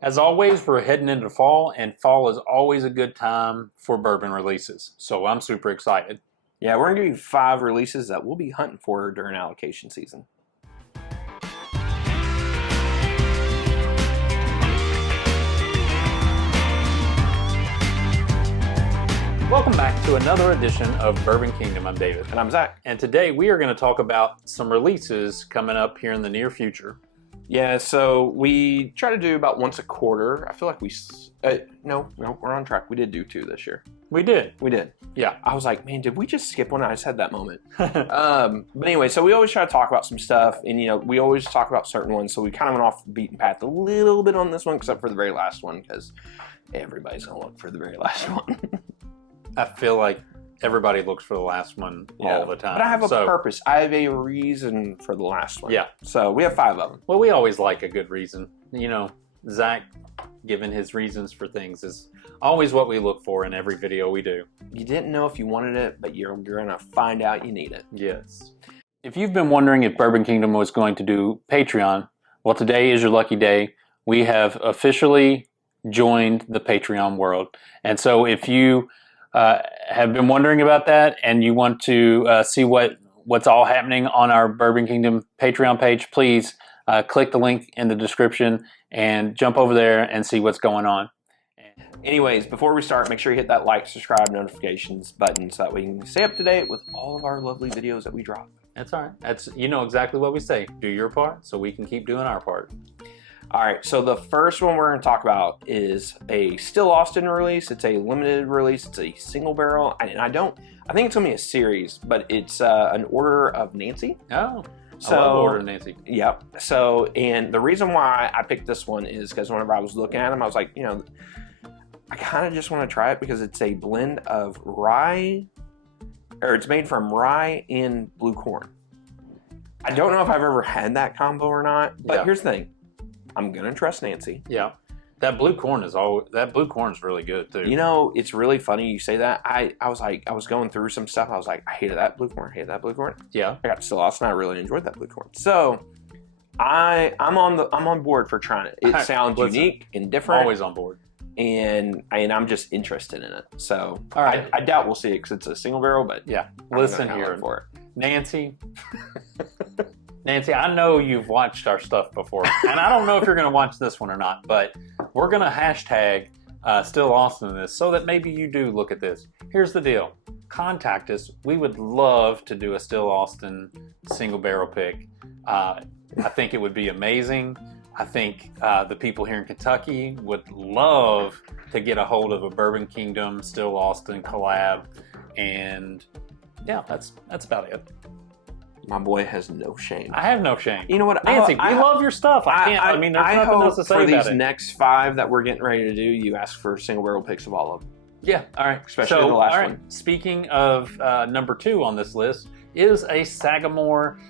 As always, we're heading into fall, and fall is always a good time for bourbon releases. So I'm super excited. Yeah, we're gonna give you 5 releases that we'll be hunting for during allocation season. Welcome back to another edition of Bourbon Kingdom. I'm David. And I'm Zach. And today we are going to talk about some releases coming up here in the near future. Yeah, so we try to do about once a quarter. I feel like no, we're on track. We did do 2 this year. We did. We did. Yeah. I was like, man, did we just skip one? I just had that moment. But anyway, so we always try to talk about some stuff, and we always talk about certain ones. So we kind of went off the beaten path a little bit on this one, except for the very last one, because everybody's gonna look for the very last one. I feel like everybody looks for the last one all the time. But I have a purpose. I have a reason for the last one. Yeah. So we have 5 of them. Well, we always like a good reason. Zach giving his reasons for things is always what we look for in every video we do. You didn't know if you wanted it, but you're going to find out you need it. Yes. If you've been wondering if Bourbon Kingdom was going to do Patreon, well, today is your lucky day. We have officially joined the Patreon world. And so if you have been wondering about that and you want to see what's all happening on our Bourbon Kingdom Patreon page, please click the link in the description and jump over there and see what's going on. Anyways, before we start, make sure you hit that like, subscribe, notifications button so that we can stay up to date with all of our lovely videos that we drop. That's all right. That's exactly what we say. Do your part so we can keep doing our part. All right, so the first one we're going to talk about is a Still Austin release. It's a limited release. It's a single barrel, and I think it's going to be a series, but it's an Order of Nancy. Oh, I love Order of Nancy. Yep. So, and the reason why I picked this one is because whenever I was looking at them, I was like, I kind of just want to try it because it's a blend of rye, or it's made from rye and blue corn. I don't know if I've ever had that combo or not, but here's the thing. I'm gonna trust Nancy. Yeah, that blue corn is really good too. It's really funny you say that. I was going through some stuff. I was like, I hated that blue corn. Yeah, I got Still Austin. I really enjoyed that blue corn. So I'm on board for trying it. It sounds unique and different. Always on board. And I'm just interested in it. So all right, I doubt we'll see it because it's a single barrel. But yeah, listen here for it, Nancy. Nancy, I know you've watched our stuff before, and I don't know if you're going to watch this one or not, but we're going to hashtag Still Austin in this so that maybe you do look at this. Here's the deal. Contact us. We would love to do a Still Austin single barrel pick. I think it would be amazing. I think the people here in Kentucky would love to get a hold of a Bourbon Kingdom Still Austin collab, and yeah, that's about it. My boy has no shame. I have no shame. You know what, Nancy? We love your stuff. I mean, there's nothing else to say about it. For these next 5 that we're getting ready to do, you ask for single barrel picks of all of them. Yeah, all right. Especially the last one. Speaking of number 2 on this list is a Sagamore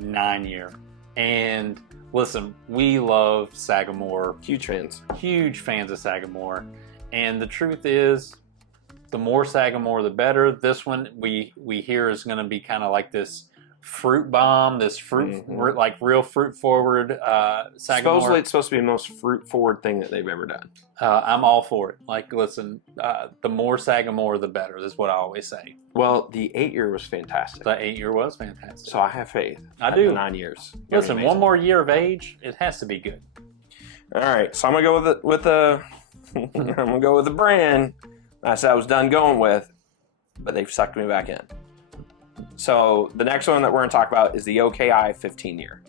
9-year. And listen, we love Sagamore. Huge fans of Sagamore. And the truth is, the more Sagamore, the better. This one we hear is going to be kind of like this fruit bomb, this fruit, like real fruit forward Sagamore. Supposedly it's supposed to be the most fruit forward thing that they've ever done. I'm all for it. Like, listen, the more Sagamore, the better. That's what I always say. Well, the 8-year was fantastic. The 8-year was fantastic. So I have faith. I do. 9 years. Listen, one more year of age, it has to be good. All right, so I'm gonna go with the brand I said I was done going with, but they've sucked me back in. So the next one that we're going to talk about is the OKI 15-year.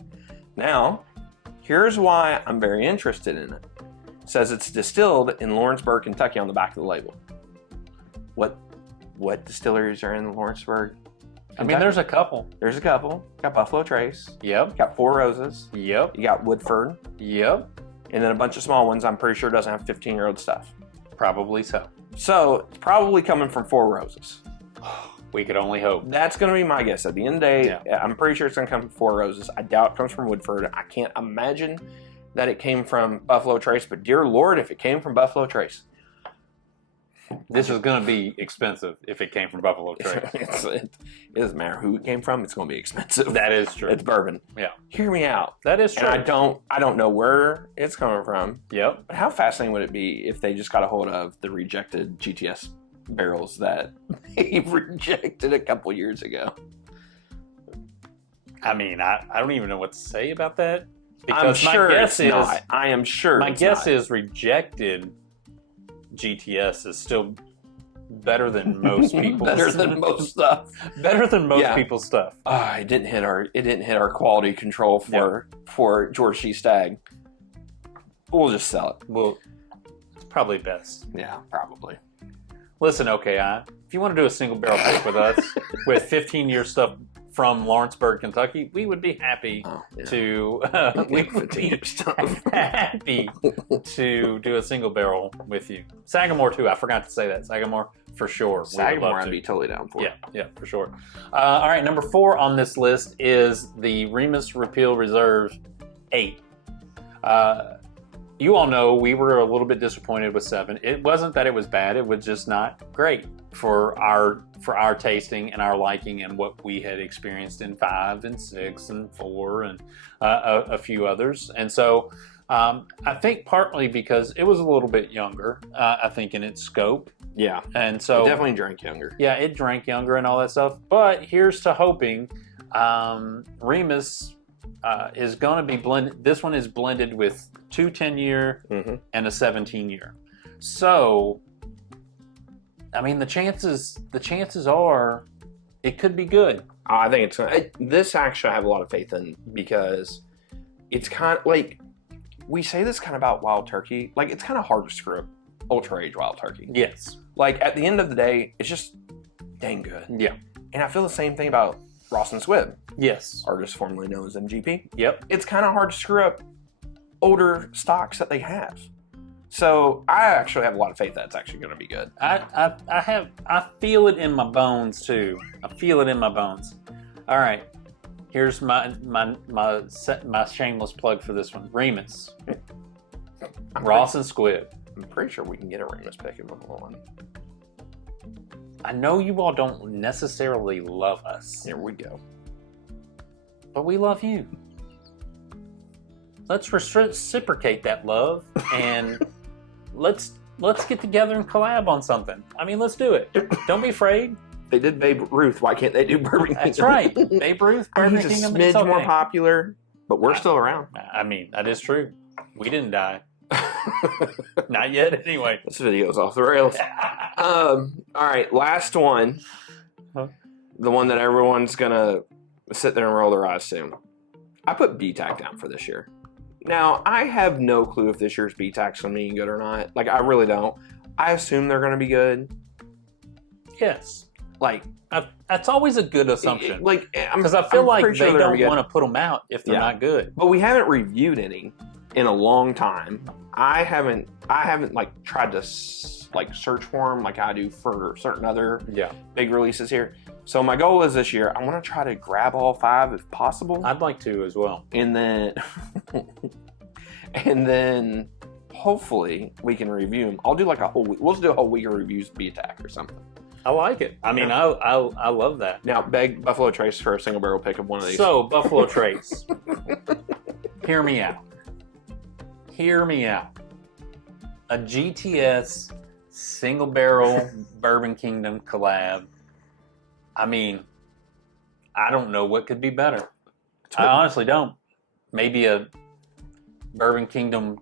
Now, here's why I'm very interested in it. It says it's distilled in Lawrenceburg, Kentucky on the back of the label. What distilleries are in Lawrenceburg, Kentucky? I mean, there's a couple. Got Buffalo Trace. Yep. Got Four Roses. Yep. You got Woodford. Yep. And then a bunch of small ones I'm pretty sure doesn't have 15-year-old stuff. Probably so. So it's probably coming from Four Roses. We could only hope. That's going to be my guess. At the end of the day, I'm pretty sure it's going to come from Four Roses. I doubt it comes from Woodford. I can't imagine that it came from Buffalo Trace, but dear Lord, if it came from Buffalo Trace. This is going to be expensive if it came from Buffalo Trace. It doesn't matter who it came from. It's going to be expensive. That is true. It's bourbon. Yeah. Hear me out. That is true. And I don't know where it's coming from. Yep. But how fascinating would it be if they just got a hold of the rejected GTS barrels that they rejected a couple years ago? I mean, I don't even know what to say about that. I'm sure it's not. I am sure my guess is rejected GTS is still better than most people's better than most stuff. Better than most people's stuff. It didn't hit our quality control for George C. Stagg. We'll just sell it. Well, it's probably best. Yeah, probably. Listen, OKI, if you want to do a single barrel pick with us with 15-year stuff from Lawrenceburg, Kentucky, we would be happy to happy to do a single barrel with you. Sagamore too. I forgot to say that. Sagamore for sure. Sagamore, I'd be totally down for. Yeah, for sure. All right, number 4 on this list is the Remis Repeal Reserve 8. You all know we were a little bit disappointed with 7. It wasn't that it was bad; it was just not great for our tasting and our liking and what we had experienced in 5 and 6 and 4 and a few others. And so I think partly because it was a little bit younger, I think in its scope. Yeah, and so it definitely drank younger. Yeah, it drank younger and all that stuff. But here's to hoping Remis is going to be blended. This one is blended with 2 10-year and a 17-year. So, I mean, the chances are it could be good. I think it's gonna. This actually I have a lot of faith in because it's kind of like we say this kind of about Wild Turkey. Like it's kind of hard to screw up ultra age Wild Turkey. Yes. Like at the end of the day, it's just dang good. Yeah. And I feel the same thing about Ross and Squibb. Yes. Artist formerly known as MGP. Yep. It's kind of hard to screw up older stocks that they have. So I actually have a lot of faith that's actually going to be good. I feel it in my bones too. I feel it in my bones. All right. Here's my shameless plug for this one. Remis. Ross and Squibb. I'm pretty sure we can get a Remis pick if we want one. I know you all don't necessarily love us. Here we go. But we love you. Let's reciprocate that love and let's get together and collab on something. I mean, let's do it. Don't be afraid. They did Babe Ruth. Why can't they do Bourbon Kingdom? That's right. Babe Ruth, Bourbon Kingdom. He's a smidge more popular, but we're still around. I mean, that is true. We didn't die. Not yet, anyway. This video's off the rails. All right, last one. The one that everyone's gonna sit there and roll their eyes to. I put BTAC down for this year. Now, I have no clue if this year's BTAC's gonna be good or not. Like, I really don't. I assume they're gonna be good. Yes. Like, that's always a good assumption. Like, because I feel like they don't want to put them out if they're not good. But we haven't reviewed any in a long time. I haven't like tried to like search for them like I do for certain other big releases here. So my goal is this year I want to try to grab all 5 if possible. I'd like to as well. And then hopefully we can review them. I'll do like a whole week. We'll just do a whole week of reviews of BTAC or something. I like it. I mean, I love that. Now beg Buffalo Trace for a single barrel pick of one of these. So Buffalo Trace, hear me out. Hear me out. A GTS single barrel Bourbon Kingdom collab. I mean, I don't know what could be better. I honestly don't. Maybe a Bourbon Kingdom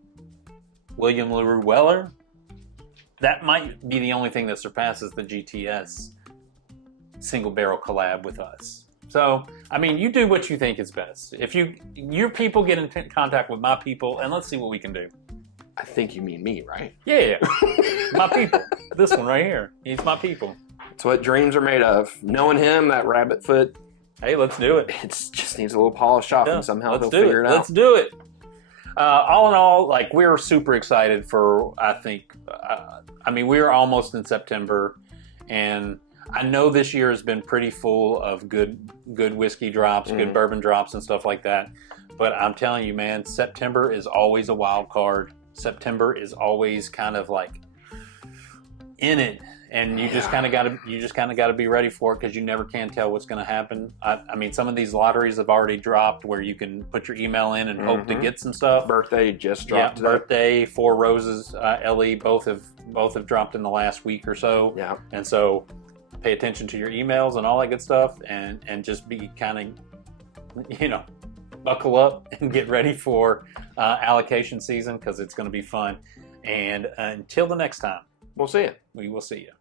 William LaRue Weller. That might be the only thing that surpasses the GTS single barrel collab with us. So, I mean, you do what you think is best. If your people get in contact with my people, and let's see what we can do. I think you mean me, right? Yeah. My people. This one right here. He's my people. It's what dreams are made of. Knowing him, that rabbit foot. Hey, let's do it. It just needs a little polish off and somehow they'll figure it out. Let's do it. All in all, like, we're super excited for, I think, I mean, we're almost in September, and I know this year has been pretty full of good whiskey drops, good bourbon drops and stuff like that. But I'm telling you, man, September is always a wild card. September is always kind of like, in it, and you just kind of got to be ready for it because you never can tell what's going to happen. I mean, some of these lotteries have already dropped where you can put your email in and hope to get some stuff. Birthday just dropped. Yeah, Birthday, Four Roses, LE, both have dropped in the last week or so. Yeah, and so pay attention to your emails and all that good stuff, and just be kind of, buckle up and get ready for allocation season because it's going to be fun. And until the next time, we'll see you. We will see you.